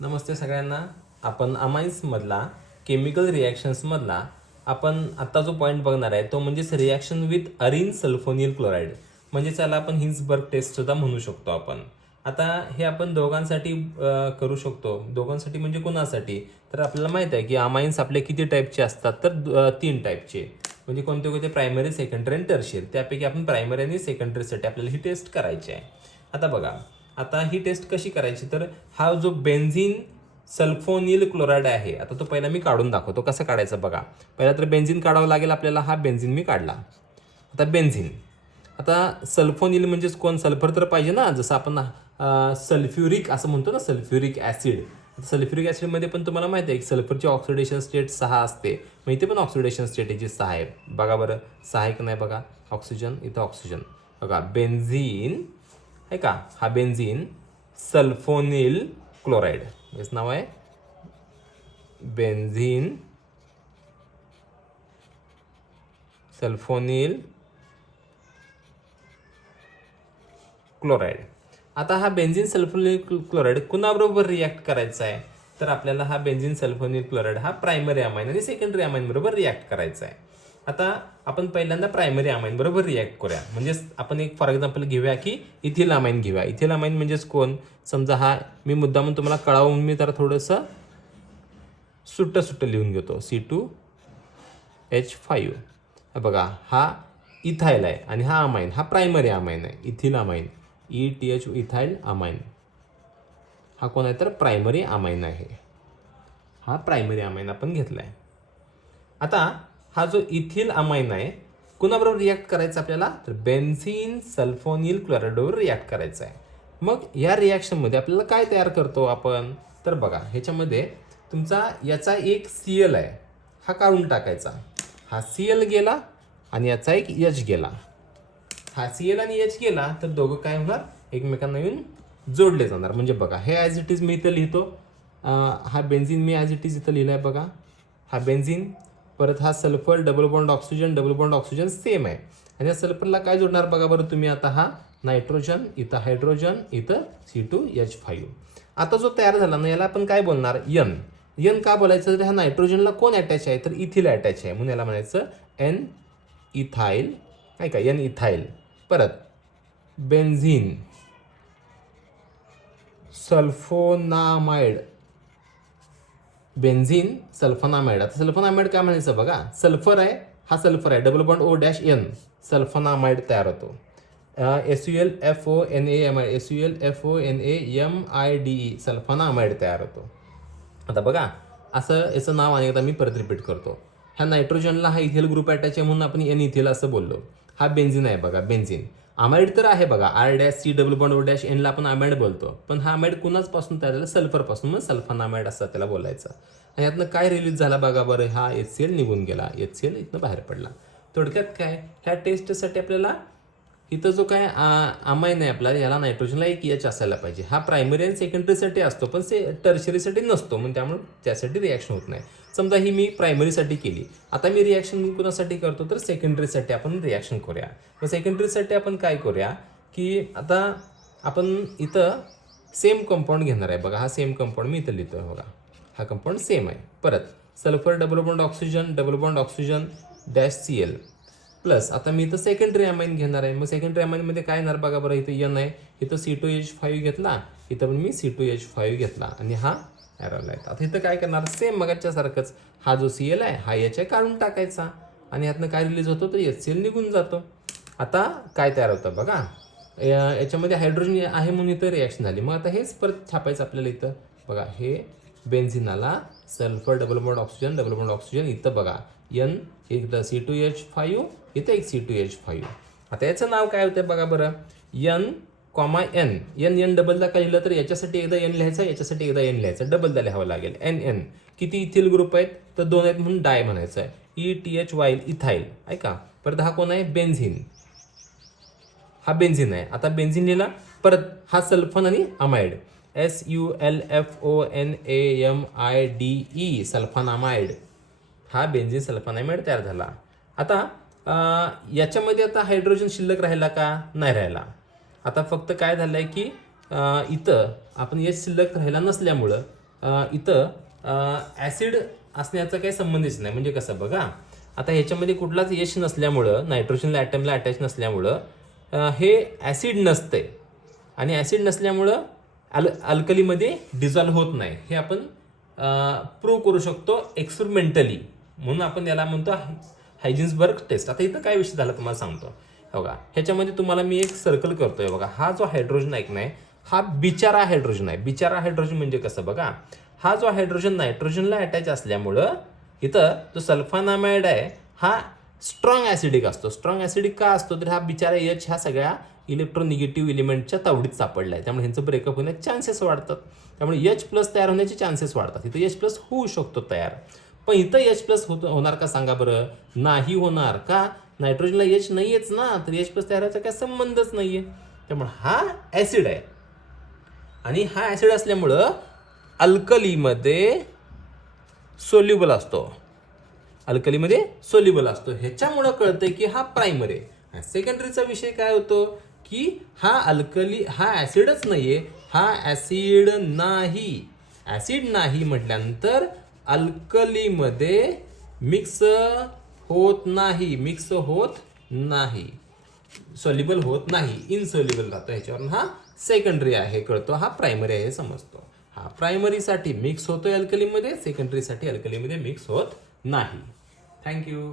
नमस्ते सगळ्यांना. आपण अमाइन्समधला केमिकल रिॲक्शन्समधला आपण आत्ता जो पॉईंट बघणार आहे तो म्हणजेच रिॲक्शन विथ अरिन सल्फोनिल क्लोराईड, म्हणजे त्याला आपण हिन्सबर्ग टेस्टसुद्धा म्हणू शकतो आपण. आता हे आपण दोघांसाठी करू शकतो. दोघांसाठी म्हणजे कुणासाठी? तर आपल्याला माहीत आहे की अमाइन्स आपले किती टाईपचे असतात, तर 3 टाईपचे. म्हणजे कोणते कोणते? प्रायमरी, सेकंडरी आणि टर्शियरी. त्यापैकी आपण प्रायमरी आणि सेकंडरीसाठी आपल्याला ही टेस्ट करायची आहे. आता बघा, आता ही टेस्ट कशी करायची, तर हा जो बेन्झिन सल्फोनिल क्लोराईड आहे, आता तो पहिला मी काढून दाखवतो कसं काढायचं बघा. पहिला तर बेन्झिन काढावं लागेल आपल्याला. हा बेन्झिन मी काढला. आता बेन्झिन, आता सल्फोनिल म्हणजेच कोण? सल्फर तर पाहिजे ना, जसं आपण सल्फ्युरिक असं म्हणतो ना, सल्फ्युरिक ॲसिड. सल्फ्युरिक ॲसिडमध्ये पण तुम्हाला माहिती आहे की सल्फरची ऑक्सिडेशन स्टेट 6 असते. मग इथे पण ऑक्सिडेशन स्टेटची 6 आहे. बघा बरं, 6 आहे की नाही बघा. ऑक्सिजन, इथं ऑक्सिजन. बघा बेन्झिन आहे का, हा बेन्झिन सल्फोनिल क्लोराईड, हेच नाव आहे बेन्झिन सल्फोनिल क्लोराईड. आता हा बेन्झिन सल्फोनिल क्लोराईड कुणाबरोबर रिॲक्ट करायचा आहे, तर आपल्याला हा बेन्झिन सल्फोनिल क्लोराईड हा प्रायमरी अमाइन आणि सेकंडरी अमाइन बरोबर रिॲक्ट करायचा आहे. आता आपण पहिल्यांदा प्रायमरी अमाइन बरोबर रिॲक्ट करूया. म्हणजेच आपण एक फॉर एक्झाम्पल घेऊया की इथिल अमाइन घेऊया. इथिल अमाइन म्हणजेच कोण? समजा हा मी मुद्दामून तुम्हाला कळावून मी तर थोडंसं सुट्ट लिहून घेतो. C2H5. बघा, हा इथाईल आहे आणि हा अमाइन, हा प्रायमरी अमाइन आहे. Ethyl amine, ETH, ethyl amine. हा कोण आहे? तर प्रायमरी अमाइन आहे. हा प्रायमरी अमाइन आपण घेतला आहे. आता हा जो इथिल अमाइन आहे, कुणाबरोबर रिॲक्ट करायचा आपल्याला? तर बेन्झिन सल्फोनिल क्लोराईडवर रिॲक्ट करायचा आहे. मग या रिॲक्शनमध्ये आपल्याला काय तयार करतो आपण? तर बघा, ह्याच्यामध्ये तुमचा याचा एक Cl आहे, हा काढून टाकायचा. हा Cl गेला आणि याचा एक H गेला. हा Cl आणि H गेला तर दोघं काय होणार? एकमेकांना येऊन जोडले जाणार. म्हणजे बघा, हे ॲज इट इज मी इथं लिहितो. हा benzene me as it is इथं लिहिला आहे बघा. हा बेन्झिन, परत हा sulphur, double bond oxygen same आहे. आणि या सल्फरला काय जोडणार बघा बरं तुम्ही. आता हा नायट्रोजन, इथं हायड्रोजन, इथं C2H5. आता जो तयार झाला ना, याला आपण काय बोलणार? एन का बोलायचं? तर ह्या नायट्रोजनला कोण अटॅच आहे? तर इथिल अटॅच आहे, म्हणून याला म्हणायचं एन इथाईल, नाही का, एन इथाईल. परत बेन्झिन सल्फोनामाइड, बेन्झिन सल्फोनामाइड. आता सल्फोनामाइड काय म्हणायचं बघा, सल्फर आहे, हा सल्फर आहे, डबल बॉन्ड O-N, सल्फोनामाइड तयार होतो. SULFONAMIDE, सल्फोनामाइड तयार होतो. आता बघा, असं याचं नाव अनेकदा मी परत रिपीट करतो. ह्या नायट्रोजनला हा इथिल ग्रुप अटॅच आहे म्हणून आपण एन इथिल असं बोललो. हा बेन्झिन आहे बघा, बेन्झिन. अमाइड तर आहे बघा, R-C डबल बॉन्ड O-N ला आपण अमाइड बोलतो. पण हा अमाइड कुणाचपासून तयार झाला? सल्फरपासून, मग सल्फोनामाइड असं त्याला बोलायचं. आणि यातनं काय रिलीज झाला बघा बरं, हा HCl निघून गेला, HCl इथनं बाहेर पडला. थोडक्यात काय, ह्या टेस्टसाठी आपल्याला इथं जो काय अमाइन आहे आपला, याला नायट्रोजनला एक H असायला पाहिजे. हा प्रायमरी आणि सेकंडरीसाठी असतो, पण टर्शरीसाठी नसतो, म्हणून त्यामुळे त्यासाठी रिॲक्शन होत नाही. समजा ही मी प्रायमरीसाठी केली, आता मी रिॲक्शन कुणासाठी करतो? तर सेकंडरीसाठी आपण रिॲक्शन करूया. मग सेकंडरीसाठी आपण काय करूया की आता आपण इथं सेम कंपाऊंड घेणार आहे बघा. हा सेम कंपाऊंड मी इथं लिहितो बघा, हा कंपाऊंड सेम आहे. परत sulphur, double bond oxygen -Cl plus, आता मी इथं सेकंडरी अमाइन घेणार आहे. मग सेकंडरी अमाइनमध्ये काय येणार बघा बरं, इथं एन आहे, इथं C2H5 घेतला, इथं पण मी C2H5 घेतला आणि हा ॲरोला आहे. आता इथं काय करणार? सेम मगाच्या सारखंच, हा जो Cl आहे हा H काढून टाकायचा आणि यातनं काय रिलीज होतो? तर HCl निघून जातो. आता काय तयार होतं बघा, याच्यामध्ये हायड्रोजन आहे म्हणून इथं रिॲक्शन झाली. मग आता हेच परत छापायचं आपल्याला इथं बघा. हे बेन्झिनाला सल्फर, डबल बॉन्ड ऑक्सिजन, इथं बघा एन, इथं C2H5, इथं एक C2H5. आता याचं नाव काय होतं बघा बरं, एन, एन डबलदा काय लिहिलं तर याच्यासाठी एकदा एन लिहायचं, याच्यासाठी एकदा एन लिहायचं, डबलदा लिहावं लागेल. एन किती इथिल ग्रुप आहेत? तर 2 आहेत म्हणून डाय म्हणायचं आहे. ETHY इथाईल, ऐका. परत हा कोण आहे? बेन्झिन. हा बेन्झिन आहे. आता बेन्झिन लिहिला. परत हा सल्फन आणि अमाइड, SULFONAMIDE, सल्फोनामाइड. हा बेन्झिन सल्फोनामाइड तयार झाला. आता याच्यामध्ये आता हायड्रोजन शिल्लक राहिला का? नाही राहिला. आता फक्त काय झालं आहे की इथं आपण H शिल्लक राहिला नसल्यामुळं इथं ॲसिड असण्याचा काही संबंधच नाही. म्हणजे कसं बघा, आता ह्याच्यामध्ये कुठलाच यश नसल्यामुळं, नायट्रोजनला ॲटमला अटॅच नसल्यामुळं हे ॲसिड नसतंय आणि ॲसिड नसल्यामुळं अल्कलीमध्ये डिझॉल्व्ह होत नाही. हे आपण प्रूव्ह करू शकतो एक्सपेरिमेंटली. म्हणून आपण याला म्हणतो हायजिन्सबर्ग टेस्ट. आता इथं काय विषय झाला तुम्हाला सांगतो बघा. ह्याच्यामध्ये तुम्हाला मी एक सर्कल करतोय बघा. हा जो हायड्रोजन आहे की नाही, हा बिचारा हायड्रोजन आहे. बिचारा हायड्रोजन म्हणजे कसं बघा, हा जो हायड्रोजन नायट्रोजनला अटॅच असल्यामुळं इथं जो सल्फानामाइड आहे हा स्ट्रॉंग ॲसिडिक असतो. स्ट्रॉंग ॲसिडिक का असतो तर हा बिचारा एच ह्या सगळ्या इलेक्ट्रोनिगेटिव्ह एलिमेंटच्या तावडीत सापडला आहे. त्यामुळे ह्यांचं ब्रेकअप होण्याचे चान्सेस वाढतात. त्यामुळे एच प्लस तयार होण्याचे चान्सेस वाढतात. इथं एच प्लस होऊ शकतो तयार, पण इथं एच प्लस होणार का सांगा बरं? नाही होणार. का? नायट्रोजनला एच नाहीयेच ना, तर एच प्लस तयाराचा काय संबंधच नाहीये. त्यामुळे हा ॲसिड आहे आणि हा ॲसिड असल्यामुळं अल्कलीमध्ये सोल्युबल असतो. अल्कलीमध्ये सोल्युबल असतो. ह्याच्यामुळं कळतंय की हा प्रायमरी आहे. सेकंडरीचा विषय काय होतो की हा ॲसिडच नाहीये, हा ॲसिड नाही. ॲसिड नाही म्हटल्यानंतर अल्कलीमध्ये मिक्स होत नाही, सॉल्युबल होत नाही, इनसॉल्युबल राहतो. ह्याच्यावरून हा सेकंडरी आहे कळतो, हा प्रायमरी आहे हे समजतो. हा प्रायमरीसाठी मिक्स होतोय अल्कलीमध्ये, सेकंडरीसाठी अल्कलीमध्ये मिक्स होत नाही. थँक्यू.